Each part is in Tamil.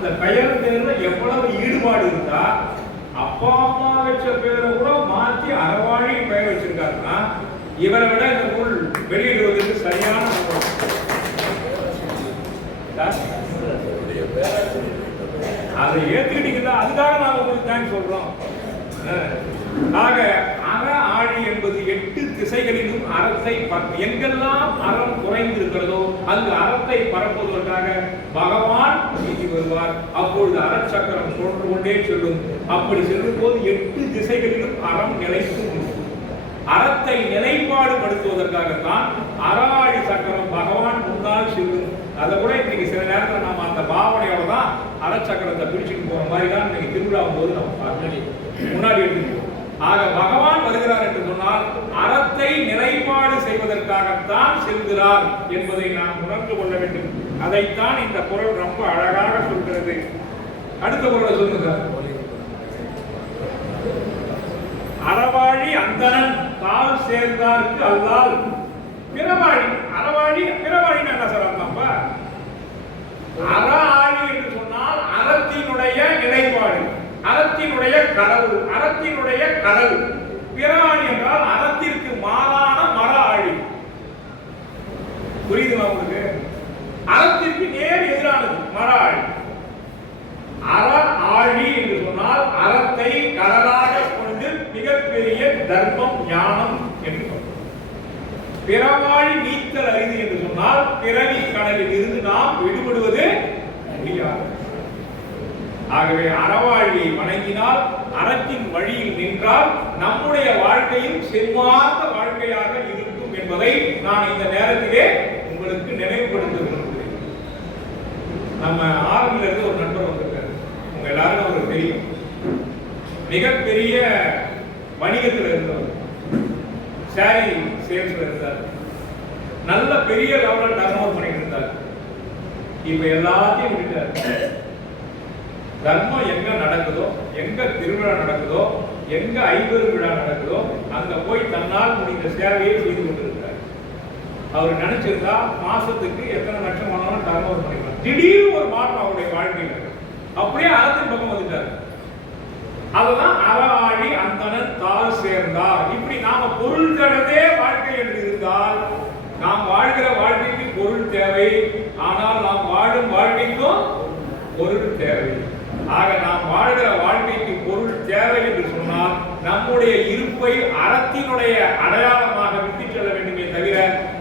அந்த பெயர் பேர்ல எவ்வளவு ஈடுபாடு இருந்தா அப்பா அம்மா வச்ச பேரை கூட மாற்றி அறவாழி பெயர் வச்சிருக்காருன்னா இவரை விட இந்த நூல் வெளியிடுவதற்கு சரியான அதை ஏத்துக்கிட்டீங்களா? அதுக்காக நாங்க உங்களுக்கு தேங்க்ஸ் சொல்றோம். ஆக அற ஆழி என்பது 8 திசைகளிலும் அறத்தை எங்கெல்லாம் அறம் குறைந்திருக்கிறதோ அங்கு அறத்தை பரப்புவதற்காக பகவான் நீதி வருவார். அப்பொழுது அறச்சக்கரம் தோன்று கொண்டே செல்லும். அப்படி செல்லும் போது 8 திசைகளிலும் அறம் நிலைத்து அறத்தை நிலைப்பாடுபடுத்துவதற்காகத்தான் அறாழி சக்கரம் பகவான் முன்னால் செல்லும். அதை கூட இன்னைக்கு சில நேரத்தில் நம்ம அந்த பாவனையோட தான் அறச்சக்கரத்தை பிரிச்சுட்டு போற மாதிரி தான் இன்னைக்கு திருவிழாவும் போது நம்ம முன்னாடி எடுத்துக்கிறோம். ஆக பகவான் வருகிறார் என்று சொன்னால் அறத்தை நிலைப்பாடு செய்வதற்காகத்தான் செல்கிறார் என்பதை நாம் உணர்ந்து கொள்ள வேண்டும். அதைத்தான் இந்த குறள் ரொம்ப அழகாக சொல்கிறது. அடுத்த குறளை சொல்லுங்க. அறவாழி அந்தணன் தாழ் சேர்ந்தார்க்கு அல்லால் பிறவாழி. அறவாழி பிறவாழின்னு என்ன சார் அர்த்தம்ப்பா? அற ஆழி என்று சொன்னால் அறத்தினுடைய நிலைப்பாடு, அறத்தினுடைய கடவுள், அறத்தினுடைய கடல். பிறவாழி என்றால் அறத்திற்கு மாறான மர ஆழி. புரியுதுமா உங்களுக்கு? அறத்திற்கு நேர் எதிரானது மர ஆழி. அற ஆழி என்று சொன்னால் அறத்தை கடலாக கொண்டு மிகப்பெரிய தர்மம் ஞானம் என்று சொல்றோம். பிறவாழி நீத்தல் அரிது என்று சொன்னால் பிறவி கடலில் இருந்து நாம் விடுபடுவது முடியாது. ஆகவே அறவாழியை வணங்கினால், அறத்தின் வழியில் நின்றால் நம்முடைய வாழ்க்கையும் செல்வார்ந்த வாழ்க்கையாக இருக்கும் என்பதை நான் இந்த நேரத்திலே உங்களுக்கு நினைவுபடுத்த விரும்புகிறேன். நம்ம ஆர்மில இருந்து ஒரு நண்பர் வந்திருக்காரு. உங்க எல்லாரும் அவருக்கு தெரியும். மிகப்பெரிய வணிகத்தில் இருந்தவர், சாரி சேல்ஸ்ல இருந்தார். நல்ல பெரிய லெவலில் டர்ன் ஓவர் பண்ணிட்டு இருந்தார். இப்ப எல்லாத்தையும் விட்டார். தர்மம் எங்க நடக்குதோ, எங்க திருவிழா நடக்குதோ, எங்க ஐம்பது விழா நடக்குதோ அங்க போய் தன்னால் முடிந்த சேவையை செய்து கொண்டிருக்கிறார். அவர் நினைச்சிருந்தா மாசத்துக்கு எத்தனை லட்சம் ஆனாலும் டர்ன் ஓவர் பண்ணிக்கலாம். திடீர்னு ஒரு மாற்றம் அவருடைய வாழ்க்கையில அப்படியே அறத்தின் பக்கம் வந்துட்டார். அதுதான் அறவாழி அந்தணன் தாழ் சேர்ந்தார். இப்படி நாம பொருள் கடந்தே வாழ்க்கை என்று இருந்தால் நாம் வாழ்கிற வாழ்க்கைக்கு பொருள் தேவை. ஆனால் நாம் வாழும் வாழ்க்கைக்கும் பொருள் தேவை. ஆக நாம் வாழ்கிற வாழ்க்கைக்கு பொருள் தேவை என்று சொன்னால் நம்முடைய இருப்பை அறத்தினுடைய அடையாளமாக விட்டு செல்ல வேண்டுமே தவிர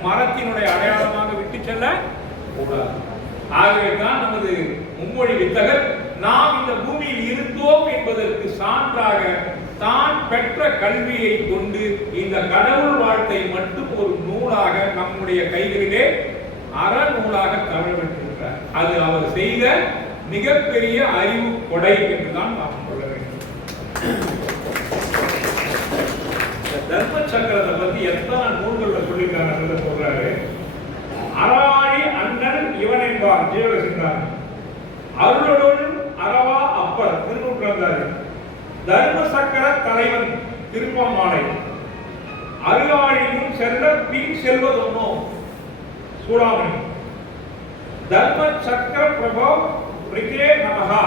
மரத்தினுடைய அடையாளமாக விட்டு செல்ல கூடாது. ஆகவே தான் நமது மும்மொழி வித்தகர் நாம் இந்த பூமியில் இருந்தோம் என்பதற்கு சான்றாக தான் பெற்ற கல்வியை கொண்டு இந்த கடவுள் வாழ்த்தை மட்டும் ஒரு நூலாக நம்முடைய கைகளிலே அறநூலாக தமிழ்விட்டிருக்கிறார். அது அவர் செய்த மிகப்பெரிய அறிவு கொடை என்றுதான் நாம் சொல்ல வேண்டும். தர்ம சக்கரத்தை பத்தி எத்தனை நூல்கள் சொல்லியிருக்காங்க சொல்றாரு. அறாழி அண்ணன் இவன் என்பார் ஜீவகசிந்தார். அருளுடன் அறவா அப்பர் திருநூற்றாந்தாரு. தர்ம சக்கர தலைவன் திருப்பமாலை. அருளாழியும் செல்ல பின் செல்வதொன்னோ சூடாமணி. தர்ம சக்கர பிரபோ பிரிகே நமஹா.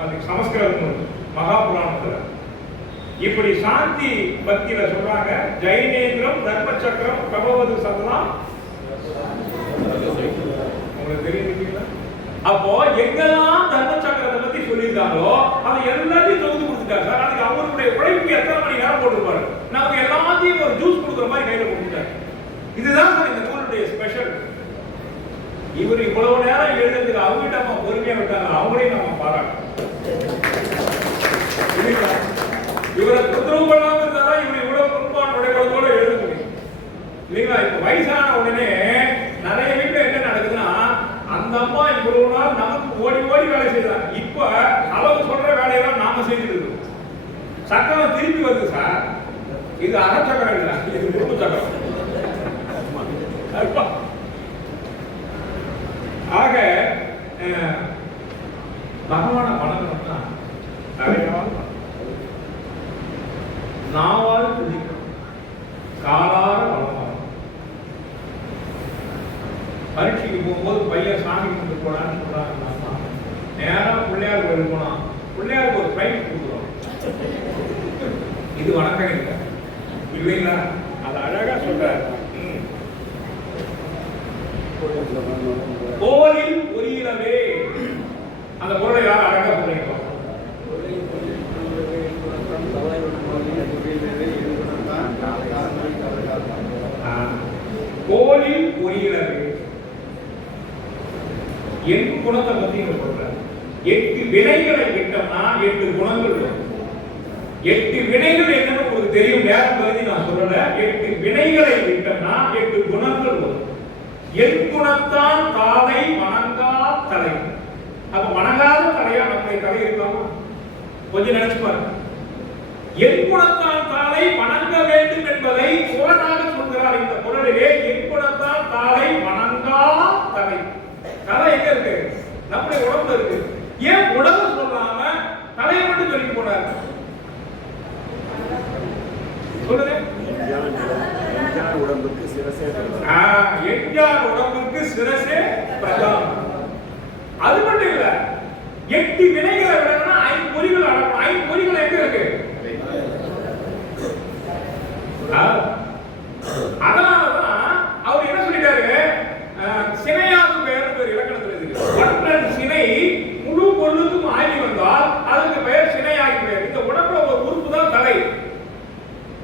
அது சமஸ்கிருதம் மகாபுராணத்துல. இப்படி சாந்தி பக்தியில சொல்றாங்க. ஜைனேந்திரம் தர்ம சக்கரம் பிரபவது சதலாம். உங்களுக்கு தெரியுங்களா? அப்போ எங்கெல்லாம் தர்ம சக்கரத்தை பத்தி சொல்லியிருக்காங்களோ அதை எல்லாத்தையும் தொகுத்து கொடுத்துட்டாரு சார். அதுக்கு அவருடைய உழைப்பு எத்தனை மணி நேரம் போட்டுருப்பாரு. நமக்கு எல்லாத்தையும் ஒரு ஜூஸ் கொடுக்குற மாதிரி கையில கொடுத்துட்டாரு. இதுதான் சார் இந்த நூலுடைய ஸ்பெஷல். இவர் இவ்வளவு நேரம் எழுதுறதுக்கு அவங்ககிட்ட நம்ம பொறுமையா விட்டாங்க. அவங்களையும் நம்ம பாராட்டணும். இவரை தொந்தரவு பண்ணாம இருந்தாதான் இவர் இவ்வளவு முன்பான் உடைகளோட எழுத முடியும் இல்லைங்களா? இப்ப வயசான உடனே நிறைய வீட்டுல என்ன நடக்குதுன்னா, அந்த அம்மா இவ்வளவு நாள் நமக்கு ஓடி ஓடி வேலை செய்யறாங்க. இப்ப அளவு சொல்ற வேலையெல்லாம் நாம செய்துட்டு இருக்கோம். சக்கரம் திருப்பி வருது சார். இது அறச்சக்கரம் இல்லை, இது குடும்ப சக்கரம். ஆக பகவான வணங்கணும்னா நிறைய நாவால் துதிக்கணும், காலார வளமாகும். பரீட்சைக்கு போகும்போது பையன் சாமி கொண்டு போனான்னு சொல்றாங்க. நேரா பிள்ளையார் கோயில் போனா பிள்ளையாருக்கு ஒரு பிரைஸ் கொடுக்குறோம். இது வணக்கம் இல்லை இல்லைங்களா? அது அழகா சொல்றாரு. கோலில் பொறியிலவே அந்த பொருளை யார் அழகா சொல்றீங்க? கோலில் பொறியிலவே எட்டு குணத்தை பத்தி சொல்ற. 8 வினைகளை விட்டோம்னா 8 குணங்கள் வரும். 8 வினைகள் என்னன்னு உங்களுக்கு தெரியும். நேரம் பகுதி நான் சொல்லல. 8 வினைகளை விட்டோம்னா 8 குணங்கள் வரும். என் குணத்தான் தாதை வணங்கா தலை. அப்ப வணங்காத தலையா நம்முடைய தலை இருக்காமா? கொஞ்சம் நினைச்சு பாருங்க. என் குணத்தான் தாளை வணங்க வேண்டும் என்பதை குரலாக சொல்கிறார் இந்த குரலிலே. என் குணத்தான் தாளை வணங்கா தலை. தலை எங்க இருக்கு? நம்முடைய உடம்புல இருக்கு. ஏன் உடம்பு சொல்லாம தலையை மட்டும் சொல்லி போனார்? சொல்லுங்க. என்ஜார் உடம்புக்கு சிரசே பிரதானம். என்ஜார் உடம்புக்கு சிரசே பிரதானம். அது மட்டும் இல்ல, 8 வினைகளை விடணும்னா 5 பொறிகள் அடக்கணும். 5 பொறிகள் எங்க இருக்கு? அதனாலதான் அவர் என்ன சொல்லிட்டாரு? சினையாது பெயர் ஒரு இலக்கணத்தில் இருக்கு. ஒன்றன் சினை முழு பொருளுக்கும் ஆகி வந்தால் அதுக்கு பெயர் சினையாகி பெயர். இந்த உடம்புல ஒரு உறுப்பு தான் தலை.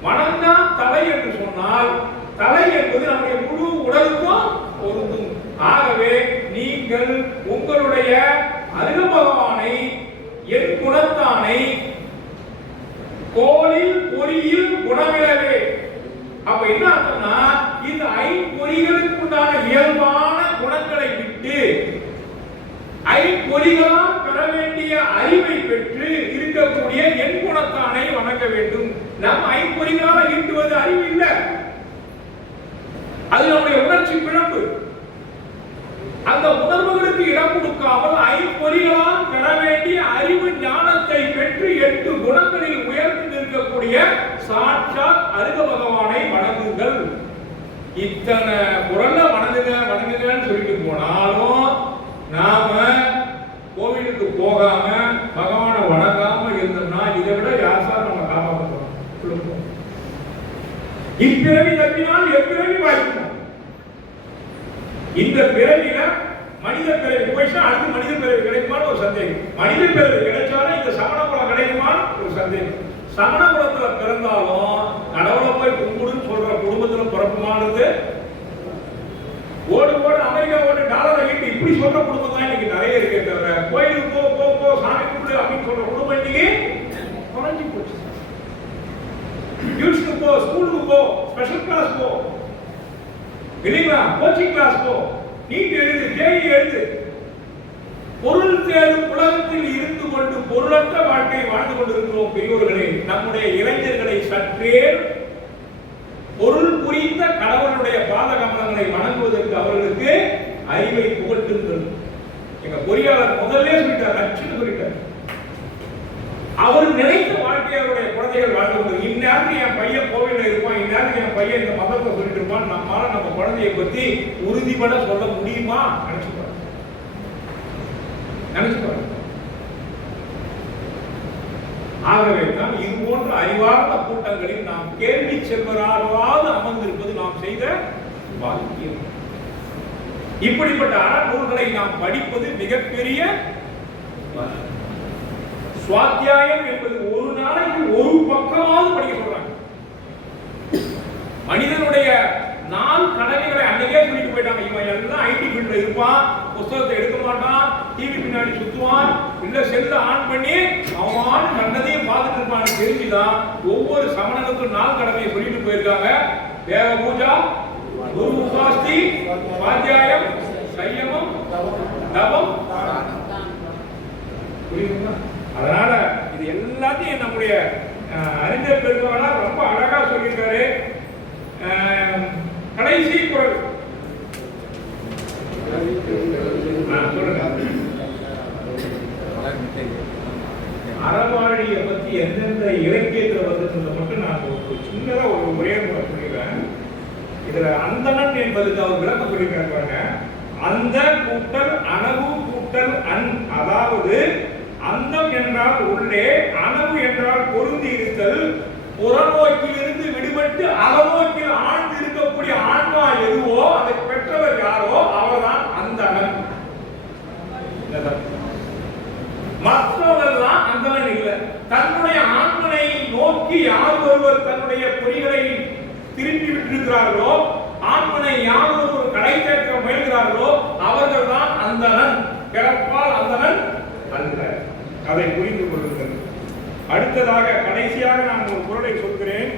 வணங்கா தலை என்று சொன்னால் தலை என்பது நம்முடைய முழு உடலுக்கும் பொருந்தும். ஆகவே நீங்கள் உங்களுடைய அருக பகவானை என் குணத்தானை கோலில் பொறியில் குணமிலவே. அப்ப என்ன அர்த்தம்னா இந்த 5 பொறிகளுக்கு உண்டான இயல்பான குணங்களை விட்டு 5 பொறிகளால் பெற வேண்டிய அறிவை பெற்று இருக்கக்கூடிய என் குணத்தானை வணங்க வேண்டும். நம்ம 5 பொறிகளால் ஈட்டுவது அறிவு இல்லை. அது நம்முடைய உணர்ச்சி பிழம்பு. அந்த உணர்வுகளுக்கு இடம் கொடுக்காமல் 5 பொறிகளால் பெற வேண்டிய அறிவு ஞானத்தை பெற்று 8 குணங்களில் உயர்ந்து நிற்கக்கூடிய சாட்சாத் அருக பகவானை வணங்குங்கள். இத்தனை குரல்ல வணங்குங்கன்னு சொல்லிட்டு போனாலும் நாம கோவிலுக்கு போகாம பகவானை வணங்காம இருந்தோம்னா இதை விட யார் சார் நம்ம காப்பாற்றுவோம்? இப்பிறவி தப்பினால் எப்பிறவி வாய்க்கும். இந்த பிறவில மனித பிறவி போயிடுச்சா அடுத்து மனித பிறவி கிடைக்குமான்னு ஒரு சந்தேகம். மனித பிறவி கிடைச்சாலும் இந்த சமண குலம் கிடைக்குமான்னு ஒரு சந்தேகம். சமண குலத்துல பிறந்தாலும் கடவுளை போய் கும்பிடுன்னு சொல்ற குடும்பத்துல பிறப்புமானது ஓடு அமெரிக்கா ஓடு டாலரை ஈட்டு இப்படி சொல்ற குடும்பம் தான் இன்னைக்கு நிறைய இருக்கே தவிர கோயிலுக்கு போ சாமி கும்பிடு அப்படின்னு சொல்ற குடும்பம் இன்னைக்கு குறைஞ்சி போச்சு. டியூஷனுக்கு போ, ஸ்கூலுக்கு போ, ஸ்பெஷல் கிளாஸ் போ, இல்லைங்களா, கோச்சிங் கிளாஸ் போ, நீட் எழுது, தேடி எழுது. பொருள் தேடும் உலகத்தில் இருந்து கொண்டு பொருளற்ற வாழ்க்கை வாழ்ந்து கொண்டிருக்கிறோம் பெரியோர்களே. நம்முடைய இளைஞர்களை சற்றே பொருள் புரிந்த கடவுளுடைய பாத கமலங்களை வணங்குவதற்கு அவர்களுக்கு அறிவை புகட்டுங்கள். எங்க பொறியாளர் முதல்ல சொல்லிட்டார், லட்சம் சொல்லிட்டார். அவர் நினைத்த வாழ்க்கையை அவருடைய குழந்தைகள் வாழ்ந்து கொண்டு இந்நேரத்துக்கு என் பையன் கோவிலில் இருப்பான், இந்நேரத்துக்கு என் பையன் இந்த மதத்தை சொல்லிட்டு இருப்பான், நம்மளால நம்ம குழந்தையை பத்தி உறுதிபட சொல்ல முடியுமா? நினைச்சுப்பாரு. ஆகவே தான் இது போன்ற அறிவார்ந்த கூட்டங்களில் நாம் கேள்வி செல்வராகவாது அமர்ந்திருப்பது நாம் செய்த பாக்கியம். இப்படிப்பட்ட அறநூல்களை நாம் படிப்பது மிகப்பெரிய சுவாத்தியாயம் என்பது ஒரு நாளைக்கு ஒரு பக்கமாவது படிக்க சொல்றாங்க. மனிதனுடைய நாள் கடமைகளை அன்னைக்கே சொல்லிட்டு போயிட்டாங்க. இவன் எல்லாம் ஐடி ஃபீல்ட்ல இருப்பான், புத்தகத்தை எடுக்க மாட்டான், டிவி பின்னாடி சுத்துவான், இல்ல செல்ல ஆன் பண்ணி அவன் கண்டதையும் பார்த்துட்டு இருப்பான்னு தெரிஞ்சுதான் ஒவ்வொரு சமணனுக்கும் நாள் கடமையை சொல்லிட்டு போயிருக்காங்க. தேவ பூஜா, குரு உபாஸ்தி, சுவாத்தியாயம், சையமம், தபம். புரியுதுங்களா? அதனால இது எல்லாத்தையும் நம்முடைய அறிஞர் பெருமகனார் ரொம்ப அழகா சொல்லியிருக்காரு. கடைசி குறள் அறவாழியை பத்தி எந்தெந்த இலக்கியத்தில் வந்து மட்டும் நான் சின்னதா ஒரு ஒரே முறை சொல்லிடுறேன். இதுல அந்தணன் என்பதுக்கு அவர் விளக்கம் சொல்லியிருக்காங்க. அந்த கூட்டல் அணவு கூட்டல் அதாவது அந்தம் என்றால் உள்ளே, அனவு என்றால் பொருந்தி இருத்தல், புறநோக்கில் இருந்து விடுபட்டு அகநோக்கில் ஆழ்ந்து இருக்கக்கூடிய ஆன்மா எதுவோ அதை பெற்றவர் யாரோ அவர்தான் அந்தணன். மற்றவர்கள்லாம் அந்தணன் இல்லை. தன்னுடைய ஆன்மனை நோக்கி யார் ஒருவர் தன்னுடைய பொறிகளை திருப்பி விட்டிருக்கிறார்களோ, ஆன்மனை யார் ஒருவர் கடை தேற்ற முயல்கிறார்களோ அவர்கள் தான் அந்தணன். பிறப்பால் அந்தணன் அல்ல. அதை புரிந்து கொள்ளுங்கள். அடுத்ததாக கடைசியாக நான் ஒரு பொருளை சொல்கிறேன்.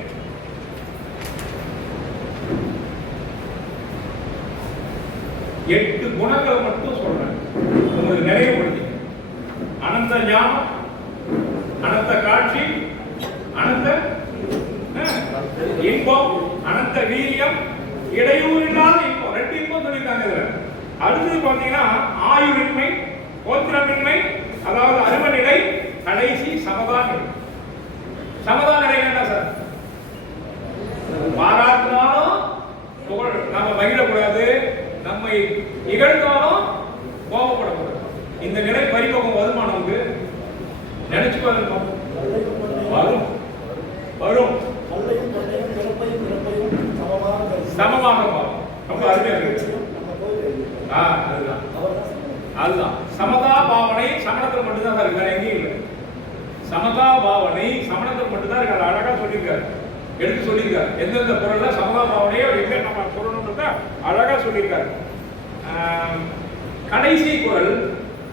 எட்டு குணங்களை மட்டும் சொல்றேன், உங்களுக்கு நிறைவுபடுத்தி. அனந்த ஞானம், அனந்த காட்சி, அனந்த இன்பம், அனந்த வீரியம், இடையூறு இல்லாத இன்பம். ரெண்டு இன்பம் சொல்லியிருக்காங்க இதுல. அடுத்தது பாத்தீங்கன்னா ஆயுரின்மை, கோத்திரமின்மை, அதாவது அருமநிலை, கடைசி சமதான் நிலை. சமதான் நிலை என்ன சார்? பாராட்டினாலும் நம்ம மகிழக்கூடாது, நம்மை இகழ்ந்தாலும் கோபப்படக்கூடாது. இந்த நிலை பரிபோகம் வருமானம் வந்து நினைச்சு பாருங்க. வரும் வரும் சமமாக ரொம்ப அருமையா இருக்கு. அதுதான் அதுதான் சமதா பாவனை சமணத்தில் மட்டும்தான் இருக்கு, வேற எங்கேயும் இல்லை. சமதா பாவனை சமணத்தில் மட்டும்தான் இருக்கு. அழகா சொல்லியிருக்காரு, எடுத்து சொல்லியிருக்காரு. எந்தெந்த பொருள்ல சமதா பாவனையோ எங்க நம்ம சொல்லணும்ன்றத அழகா சொல்லியிருக்காரு. கடைசி குறள்,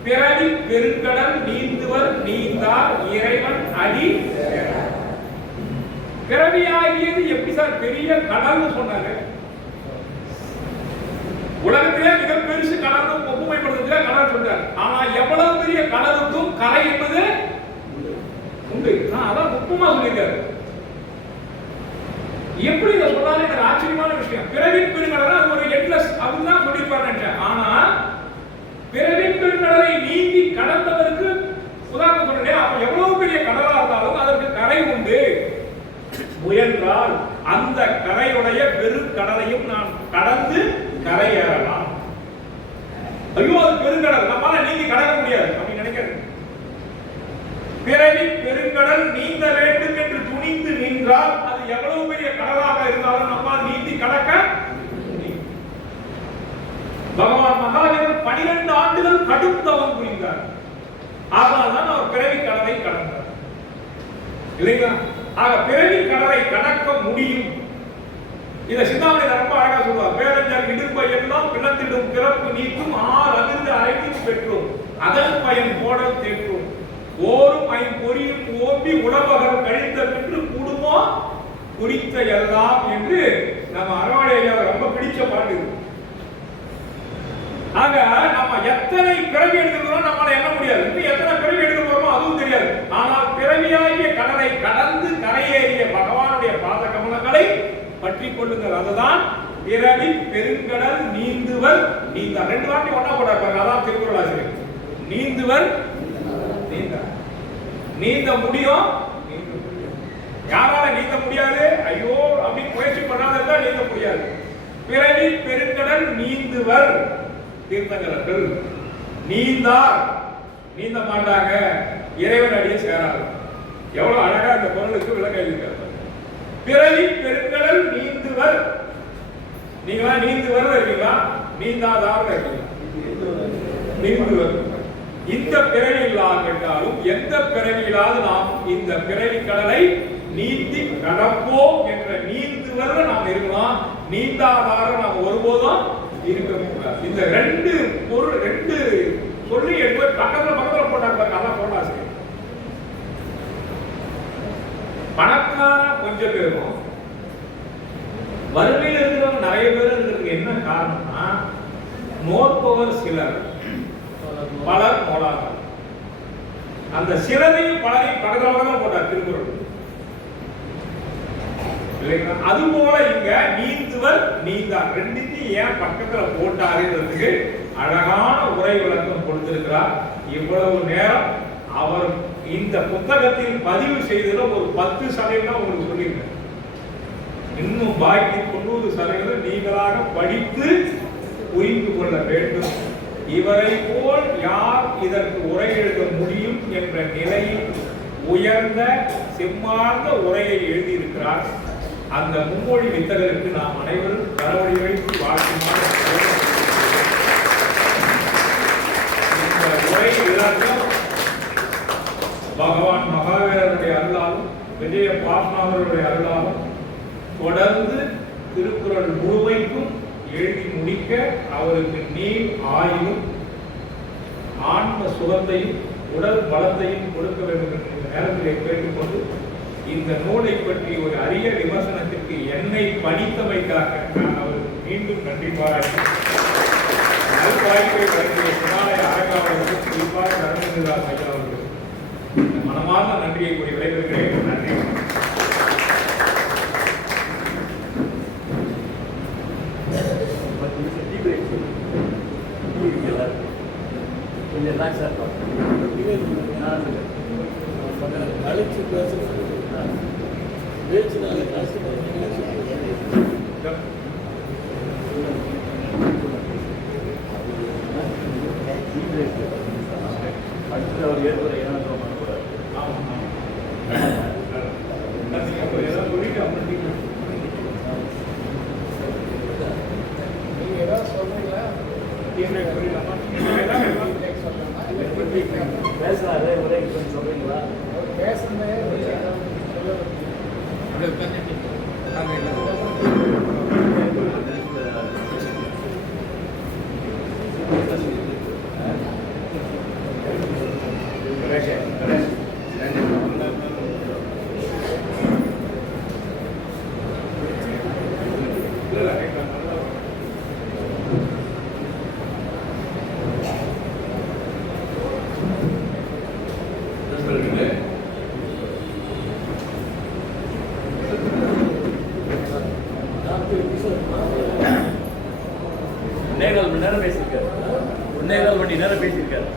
பிறவி பெருங்கடல் நீந்துவர் நீந்தார் இறைவன் அடி. பிறவியாகியது எப்படி சார் பெரிய கடல்னு சொன்னாங்க? உலகத்திலே மிக பெருசு கடல் ஒப்புமைப்படுத்துறதுல கடல் சொல்றாரு. ஆனா எவ்வளவு பெரிய கடலுக்கும் கரை என்பது உண்டு. அதான் ஒப்புமா சொல்லியிருக்காரு. எப்படி இதை சொன்னாலும் எனக்கு ஆச்சரியமான விஷயம். பிறவி பெருங்கடல் அது ஒரு எட்லஸ் அப்படிதான் சொல்லியிருப்பாரு நினைச்சேன். ஆனா பிறவி பெருங்கடலை நீந்தி கடந்தவருக்கு உதாரணம் சொல்றேன். அப்ப எவ்வளவு பெரிய கடலா இருந்தாலும் அதற்கு கரை உண்டு. முயன்றால் அந்த கரையுடைய பெருங்கடலையும் நான் கடந்து கரையேறலாம். ஐயோ அது பெருங்கடல், நம்மால நீந்தி கடக்க முடியாது அப்படின்னு நினைக்கிறேன். பிறவி பெருங்கடல் நீந்த வேண்டும் என்று துணிந்து நின்றால் அது எவ்வளவு பெரிய கடலாக இருந்தாலும் நம்மால் நீந்தி கடக்க. பகவான் மகாவீரர் 12 ஆண்டுகள் கடும் தவம் புரிந்தார். அதனால்தான் அவர் பிறவி கடலை கடந்தார் இல்லைங்களா? ஆக பிறவி கடலை கடக்க முடியும். இத சிந்தாமணி ரொம்ப அழகா சொல்லுவார். பேரஞ்சல் இடுப்பை எல்லாம் பிளத்திடும் பிறப்பு நீக்கும் ஆர் அதிர்ந்து அரைக்கும் பெற்றோம் அதன் பயன் போடல் தேற்றும் ஓரும் ஐம்பொறியும் ஓம்பி உலவகர் கழித்த பெற்று கூடுமோ குறித்த எல்லாம் என்று நம்ம அறவாடையா ரொம்ப பிடிச்ச பாட்டு. ஆக நம்ம எத்தனை பிறவி எடுத்துக்கிறோம் நம்மளால எண்ண முடியாது. இன்னும் எத்தனை பிறவி எடுக்க போறோமோ அதுவும் தெரியாது. ஆனால் பிறவியாகிய கடலை கடந்து கரையேறிய பகவானுடைய பாத கமலங்களை பற்றி கொள்ளுங்கள். அதுதான் பிறவி பெருங்கடல் நீந்துவர் நீந்தார். ரெண்டு வாட்டி ஒன்னா போட்டாங்க. அதான் திருக்குறள் ஆசிரியர். நீந்துவர் நீந்தார். நீந்த முடியும், யாரால நீந்த முடியாது? ஐயோ அப்படின்னு முயற்சி பண்ணாத இருந்தா நீந்த முடியாது. பிறவி பெருங்கடல் நீந்துவர் தீர்த்தங்கரர்கள் நீந்தார், நீந்த மாட்டாங்க, இறைவன் அடியை சேராது. எவ்வளவு அழகா இந்த பொருளுக்கு விளக்கம் எழுதியிருக்காரு. பிறவி பெருங்கடல் நீந்துவர். நீங்களா நீந்துவர் இருக்கீங்களா? நீந்தாதார் இருக்கீங்களா? நீந்துவர். இந்த பிறவி இல்லாவிட்டாலும் எந்த பிறவியிலாவது நாம் இந்த பிறவி கடலை நீந்தி கடப்போம் என்ற நீந்துவர் நாம் இருக்கலாம். நீந்தாதார நாம் ஒருபோதும் இருக்கக்கூடாது. இந்த ரெண்டு பொருள் ரெண்டு சொல்லி எடுத்து பக்கத்துல போட்டாங்க. அதான் போட்டாச்சு. பணக்கார கொஞ்சம் பேரும் வறுமையில் இருக்கிறவங்க நிறைய பேர் இருக்கிறதுக்கு என்ன காரணம்னா நோற்பவர் சிலர் பலர் நோடார்கள். அந்த சிலரையும் பலரையும் பக்கத்துல போட்டார் திருக்குறள். அது போல இங்க நீந்துவர் நீந்தார் ரெண்டுத்தையும் ஏன் பக்கத்துல போட்டாருன்றதுக்கு அழகான உரை விளக்கம் கொடுத்திருக்கிறார். இவ்வளவு நேரம் அவர் இந்த புத்தகத்தில் பதிவு செய்ததுல ஒரு 10% உங்களுக்கு சொல்லியிருக்கேன். இன்னும் பாக்கி 90% நீங்களாக படித்து புரிந்து கொள்ள வேண்டும். இவரை போல் யார் இதற்கு உரை எழுத முடியும் என்ற நிலையில் உயர்ந்த செம்மார்ந்த உரையை எழுதியிருக்கிறார். அந்த மும்மொழி வித்தகருக்கு நாம் அனைவரும் கரவழி வைத்து வாழ்த்துமாறு. இந்த உரை எல்லாத்தையும் பகவான் மகாவீரருடைய அருளாலும் விஜய பாஸ்னாவருடைய அருளாலும் தொடர்ந்து திருக்குறள் முழுமைக்கும் எழுதி முடிக்க அவருக்கு நீர் ஆயுளும் ஆன்ம சுகத்தையும் உடல் பலத்தையும் கொடுக்க வேண்டும் என்ற இந்த நேரத்திலே கேட்டுக்கொண்டு இந்த நூலை பற்றி ஒரு அரிய விமர்சனத்திற்கு என்னை பணித்தமைக்காக நான் அவருக்கு மீண்டும் நன்றி பாராட்டி நல்வாய்ப்பை வழங்கிய சிவாலய அரங்காவலருக்கு குறிப்பாக தர்மேந்திரதாஸ் ஐயா அவர்களுக்கு மனமார்ந்த நன்றியை கூறி விடைபெறுகிறேன். நன்றி. அழைச்சி பேசினால காசு அடுத்து அவர் ஏற்பட ஏனாக்கம் பண்ணக்கூடாது. நீங்க ஏதாவது சொல்றீங்களா? பேசுறாரு உரைக்கு கொஞ்சம் சொல்றீங்களா? பேசுறதே ஒன்னேகால் மணி நேரம் பேசியிருக்காரு.